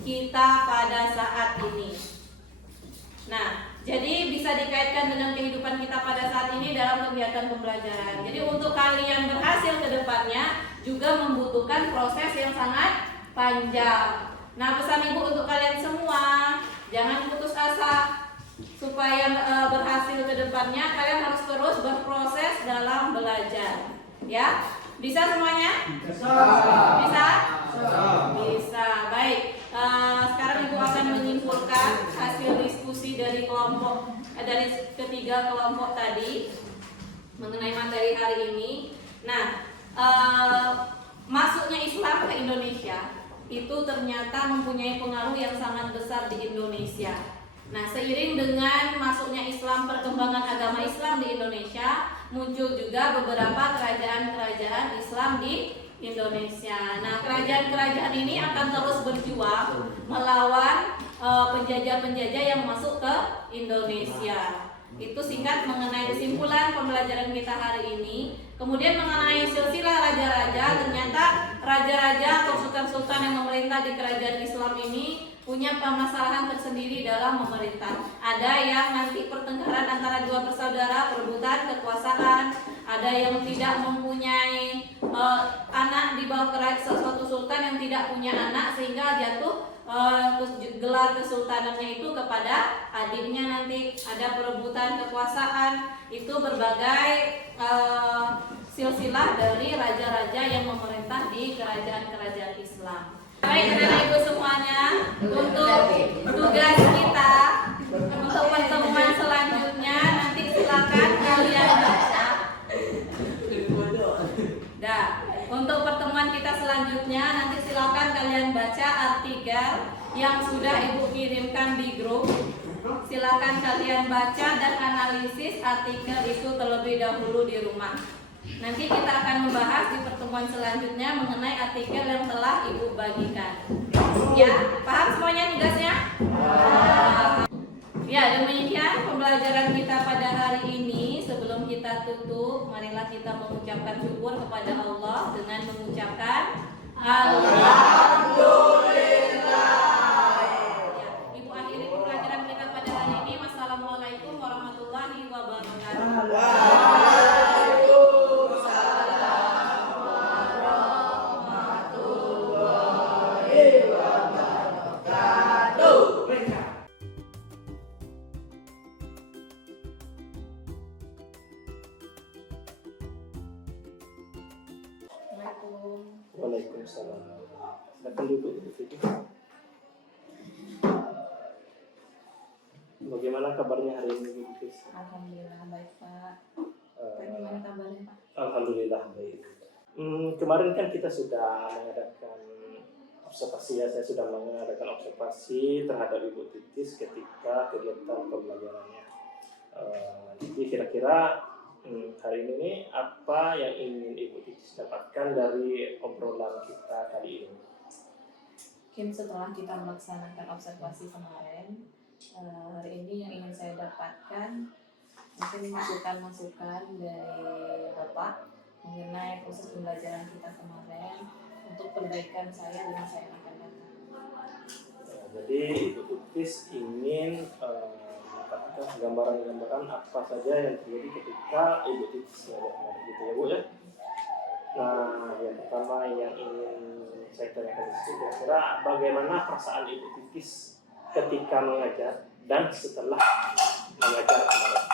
kita pada saat ini. Nah, jadi bisa dikaitkan dengan kehidupan kita pada saat ini dalam kegiatan pembelajaran. Jadi untuk kalian berhasil ke depannya juga membutuhkan proses yang sangat panjang. Nah, pesan Ibu untuk kalian semua, jangan putus asa. Supaya berhasil ke depannya, kalian harus terus berproses dalam belajar. Ya? Bisa semuanya? Bisa? Bisa. Baik. Sekarang Ibu akan menyimpulkan hasil diskusi dari dari ketiga kelompok tadi mengenai materi hari ini. Nah, masuknya Islam ke Indonesia itu ternyata mempunyai pengaruh yang sangat besar di Indonesia. Nah, seiring dengan masuknya Islam, perkembangan agama Islam di Indonesia, muncul juga beberapa kerajaan-kerajaan Islam di Indonesia. Nah, kerajaan-kerajaan ini akan terus berjuang melawan penjajah-penjajah yang masuk ke Indonesia. Itu singkat mengenai kesimpulan pembelajaran kita hari ini. Kemudian mengenai silsilah raja-raja, ternyata raja-raja atau sultan-sultan yang memerintah di kerajaan Islam ini punya permasalahan tersendiri dalam memerintah. Ada yang nanti pertengkaran antara dua bersaudara, perebutan kekuasaan. Ada yang tidak mempunyai anak di bawah kerajaan, suatu sultan yang tidak punya anak sehingga jatuh gelar kesultanannya itu kepada adiknya. Nanti ada perebutan kekuasaan. Itu berbagai silsilah dari raja-raja yang memerintah di kerajaan-kerajaan Islam. Baik, anak ibu semuanya, untuk tugas kita untuk pertemuan selanjutnya nanti silakan kalian baca. Dah, untuk pertemuan kita selanjutnya nanti silakan kalian baca artikel yang sudah Ibu kirimkan di grup. Silakan kalian baca dan analisis artikel itu terlebih dahulu di rumah. Nanti kita akan membahas di pertemuan selanjutnya mengenai artikel yang telah Ibu bagikan. Ya, paham semuanya tugasnya? Ya, demikian pembelajaran kita pada hari ini. Sebelum kita tutup, marilah kita mengucapkan syukur kepada Allah dengan mengucapkan Alhamdulillah. Ya, Ibu akhiri pembelajaran kita pada hari ini. Wassalamualaikum warahmatullahi wabarakatuh. Assalamualaikum. Waalaikumsalam. Waalaikumsalam. Silakan duduk di situ. Bagaimana kabarnya hari ini, Bu Titis? Alhamdulillah baik Pak. Bagaimana kabarnya Pak? Alhamdulillah baik. Kemarin kan kita sudah mengadakan observasi ya, saya sudah mengadakan observasi terhadap Ibu Titis ketika kegiatan pembelajarannya. Jadi kira-kira hari ini apa yang ingin Ibu Titis dapatkan dari obrolan kita kali ini? Mungkin setelah kita melaksanakan observasi kemarin, hari ini yang ingin saya dapatkan mungkin masukan-masukan dari Bapak mengenai proses pembelajaran kita kemarin untuk perbaikan saya di masa yang akan datang. Jadi Ibu Titis ingin mendapatkan gambaran-gambaran apa saja yang terjadi ketika Ibu Titis mengajar gitu ya Bu ya. Nah yang pertama yang ingin saya tanyakan di sini kira-kira bagaimana perasaan Ibu Titis ketika mengajar dan setelah mengajar kemarin?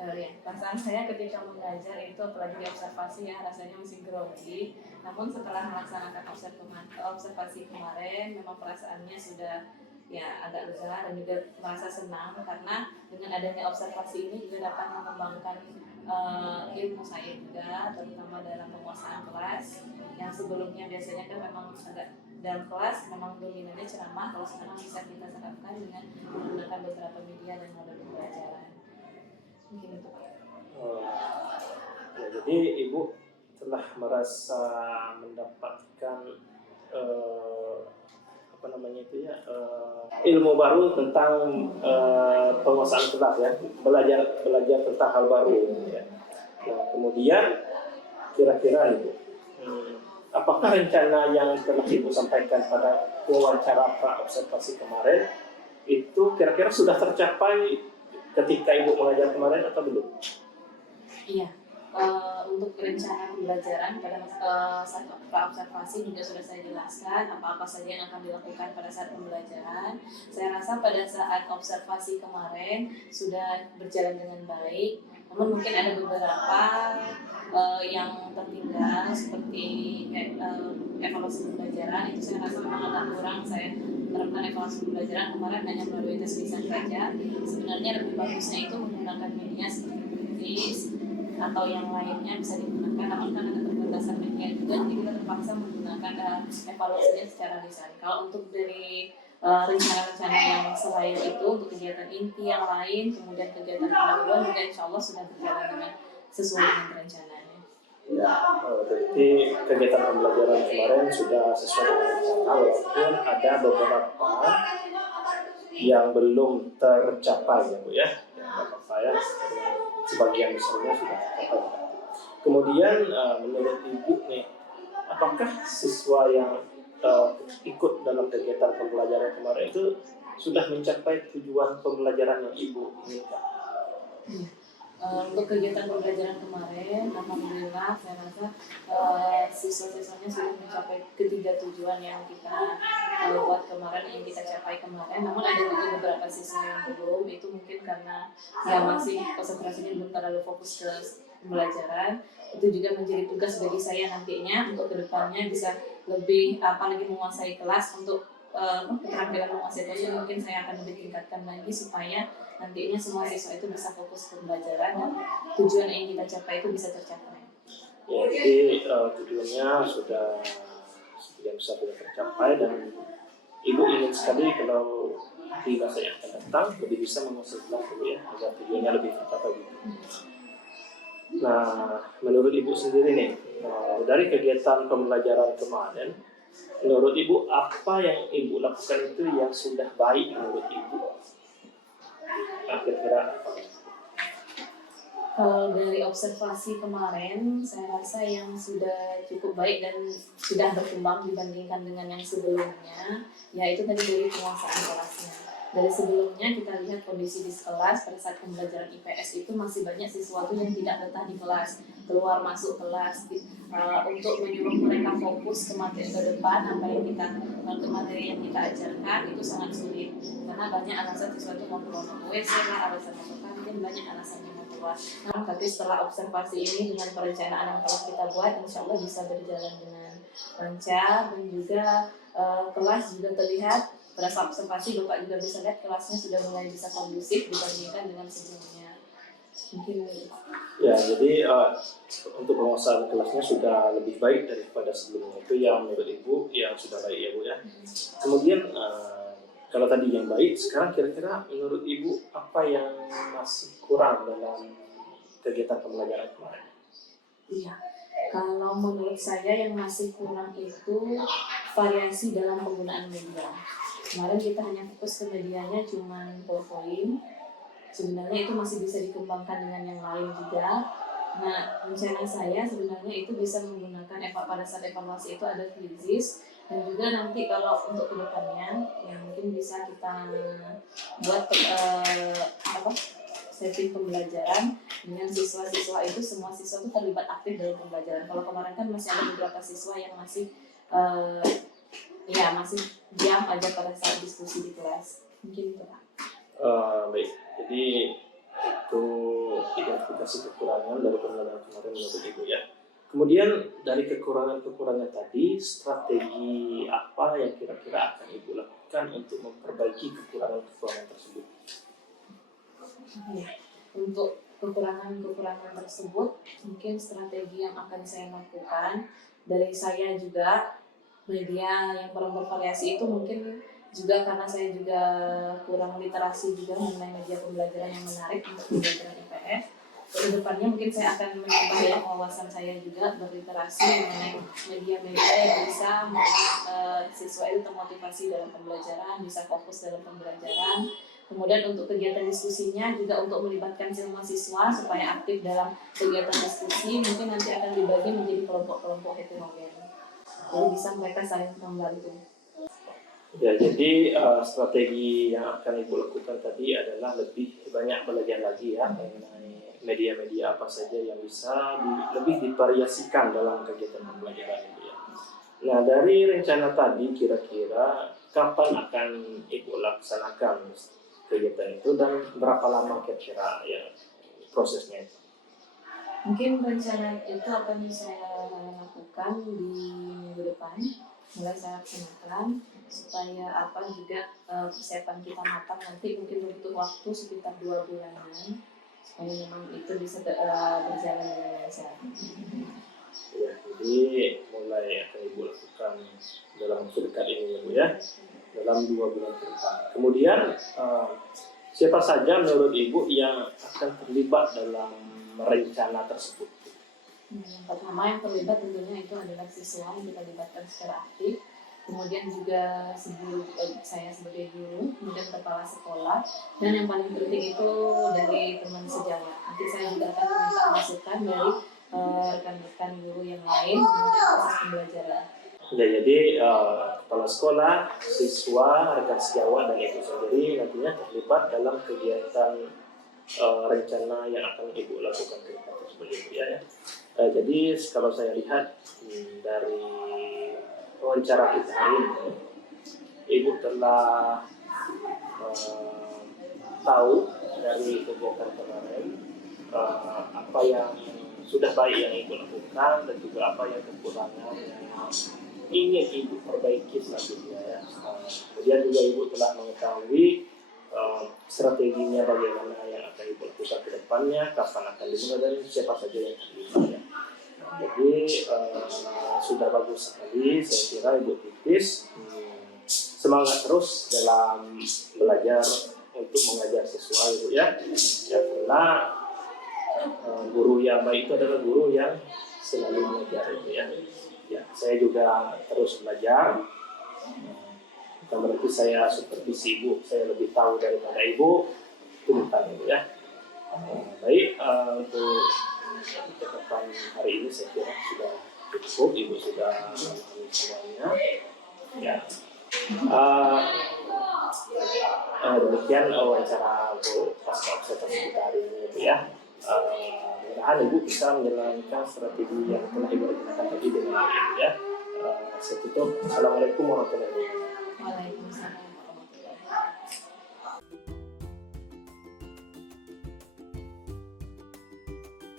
Ya, perasaan saya ketika mengajar itu apalagi di observasi ya rasanya masih grogi. Namun setelah melaksanakan observasi kemarin memang perasaannya sudah ya agak lega dan juga merasa senang karena dengan adanya observasi ini juga dapat mengembangkan ilmu saya juga, terutama dalam penguasaan kelas yang sebelumnya biasanya kan memang agak dalam kelas memang dominannya ceramah, kalau sekarang bisa kita terapkan dengan menggunakan beberapa media dan model pembelajaran. Mungkin itu Pak. Ya, jadi Ibu telah merasa mendapatkan ilmu baru tentang penguasaan kelas ya, belajar tentang hal baru ya. Nah, kemudian kira-kira Ibu, apakah rencana yang telah Ibu sampaikan pada wawancara pra-observasi kemarin itu kira-kira sudah tercapai ketika Ibu mengajar kemarin atau belum? Iya, untuk rencana pembelajaran pada saat pra-observasi juga sudah saya jelaskan apa-apa saja yang akan dilakukan pada saat pembelajaran. Saya rasa pada saat observasi kemarin sudah berjalan dengan baik, namun mungkin ada beberapa yang tertinggal seperti evaluasi pembelajaran itu saya rasa memang agak kurang. Saya menerapkan evaluasi pembelajaran kemarin hanya melalui tes lisan saja. Sebenarnya lebih bagusnya itu menggunakan media seperti kuis atau yang lainnya bisa digunakan, namun karena keterbatasan media juga jadi kita terpaksa menggunakan evaluasinya secara lisan. Kalau untuk dari rencana-rencana yang selain itu untuk kegiatan inti yang lain, kemudian kegiatan pendahuluan juga insya Allah sudah berjalan dengan sesuai dengan rencananya. Ya, berarti kegiatan pembelajaran kemarin sudah sesuai dengan rencana walaupun ada beberapa yang belum tercapai ya Bu ya. Bapak saya sebagian besarnya sudah tercapai. Kemudian menurut Ibu nih, apakah siswa yang ikut dalam kegiatan pembelajaran kemarin itu sudah mencapai tujuan pembelajaran yang Ibu inginkan? Untuk kegiatan pembelajaran kemarin, alhamdulillah saya rasa siswa-siswanya sudah mencapai ketiga tujuan yang kita buat kemarin, yang kita capai kemarin. Namun ada juga beberapa siswa yang belum, itu mungkin karena ya masih konsentrasinya belum terlalu fokus ke pembelajaran. Itu juga menjadi tugas bagi saya nantinya untuk kedepannya bisa lebih apalagi menguasai kelas. Untuk keterampilan menguasai kelas mungkin saya akan lebih tingkatkan lagi supaya nantinya semua siswa itu bisa fokus ke pembelajaran dan tujuan yang kita capai itu bisa tercapai. Ya, jadi tujuannya sudah sebagian besar sudah tercapai dan Ibu ingin sekali kalau di masa yang akan datang lebih bisa menguasai kelas ya, agar tujuannya lebih tercapai gitu. Nah, menurut Ibu sendiri nih, dari kegiatan pembelajaran kemarin, menurut Ibu apa yang Ibu lakukan itu yang sudah baik menurut Ibu? Kira-kira kalau dari observasi kemarin, saya rasa yang sudah cukup baik dan sudah berkembang dibandingkan dengan yang sebelumnya, yaitu tadi dari penguasaan kelasnya. Dari sebelumnya kita lihat kondisi di kelas pada saat pembelajaran IPS itu masih banyak siswa yang tidak betah di kelas, keluar masuk kelas. Untuk menyuruh mereka fokus ke materi ke depan, apa yang ke materi yang kita ajarkan itu sangat sulit karena banyak alasan siswa itu mau keluar ke WC lah, alasan mau ke kantin, banyak alasan yang mau keluar. Nah, tapi setelah observasi ini dengan perencanaan yang telah kita buat, insya Allah bisa berjalan dengan dengan lancar, dan juga kelas juga terlihat pada saat observasi Bapak juga bisa lihat kelasnya sudah mulai bisa kondusif dibandingkan dengan sebelumnya. Mungkin Ya, jadi untuk penguasaan kelasnya sudah lebih baik daripada sebelumnya. Itu yang menurut Ibu yang sudah baik ya Bu ya. Kemudian kalau tadi yang baik, sekarang kira-kira menurut Ibu apa yang masih kurang dalam kegiatan pembelajaran kemarin? iya, kalau menurut saya yang masih kurang itu variasi dalam penggunaan media. Kemarin kita hanya fokus ke medianya cuma PowerPoint. Sebenarnya itu masih bisa dikembangkan dengan yang lain juga. Nah, rencana saya sebenarnya itu bisa menggunakan pada saat evaluasi itu ada quizzes, dan juga nanti kalau untuk kedepannya yang mungkin bisa kita buat setting pembelajaran dengan siswa-siswa itu, semua siswa itu terlibat aktif dalam pembelajaran. Kalau kemarin kan masih ada beberapa siswa yang masih masih diam aja pada saat diskusi di kelas. Mungkin itu Pak. Baik, jadi itu identifikasi kekurangan dari pembelajaran kemarin menurut Ibu ya. Kemudian dari kekurangan-kekurangan tadi, strategi apa yang kira-kira akan Ibu lakukan untuk memperbaiki kekurangan-kekurangan tersebut? Untuk kekurangan-kekurangan tersebut, mungkin strategi yang akan saya lakukan dari saya juga, media yang kurang bervariasi itu mungkin juga karena saya juga kurang literasi juga mengenai media pembelajaran yang menarik untuk pembelajaran IPS. Kedepannya mungkin saya akan menambah ya wawasan saya juga berliterasi mengenai media-media yang bisa membuat siswa itu termotivasi dalam pembelajaran, bisa fokus dalam pembelajaran. Kemudian untuk kegiatan diskusinya juga untuk melibatkan semua siswa supaya aktif dalam kegiatan diskusi, mungkin nanti akan dibagi menjadi kelompok-kelompok heterogen. Jadi bisa mereka saling membantu. Ya, jadi strategi yang akan Ibu lakukan tadi adalah lebih banyak belajar lagi ya mengenai media-media apa saja yang bisa lebih divariasikan dalam kegiatan pembelajaran itu ya. Nah, dari rencana tadi kira-kira kapan akan Ibu laksanakan kegiatan itu dan berapa lama kira-kira ya prosesnya itu? Mungkin rencana itu akan saya lakukan di minggu depan, mulai saya laksanakan supaya juga persiapan kita matang. Nanti mungkin butuh waktu sekitar 2 bulanan supaya memang itu bisa berjalan dengan lancar. Ya, jadi mulai akan Ibu lakukan dalam waktu dekat ini ya Bu ya, dalam 2 bulan ke depan. Kemudian siapa saja menurut Ibu yang akan terlibat dalam rencana tersebut? Yang pertama yang terlibat tentunya itu adalah siswa yang kita libatkan secara aktif. Kemudian juga saya sebagai guru, kemudian kepala sekolah, dan yang paling penting itu dari teman sejawat. Nanti saya juga akan meminta masukan dari rekan-rekan guru yang lain mengenai proses pembelajaran. Ya, jadi kepala sekolah, siswa, rekan sejawat dan itu sendiri nantinya terlibat dalam kegiatan rencana yang akan Ibu lakukan ke depan tersebut ya. Jadi kalau saya lihat dari wawancara kita hari ini, Ibu telah tahu dari kegiatan kemarin apa yang sudah baik yang Ibu lakukan dan juga apa yang kekurangan yang ingin Ibu perbaiki selanjutnya ya. Kemudian juga Ibu telah mengetahui strateginya bagaimana yang akan Ibu lakukan ke depannya, kapan akan dimulai dan siapa saja yang terlibat ya. Jadi sudah bagus sekali, saya kira Ibu Titis semangat terus dalam belajar untuk mengajar siswa Ibu ya. Karena guru yang baik itu adalah guru yang selalu mengajar itu ya. Ya, saya juga terus belajar. Bukan berarti saya supervisi Ibu, saya lebih tahu daripada Ibu, itu bukan Ibu ya. Baik, untuk catatan hari ini saya kira sudah cukup, Ibu sudah memahami semuanya. Ya, demikian wawancara Bu pasca observasi kita hari ini Ibu ya. Mudah-mudahan Ibu bisa menjalankan strategi yang telah Ibu rencanakan tadi dengan baik ya. Saya tutup. Assalamualaikum warahmatullahi wabarakatuh. Waalaikumsalam.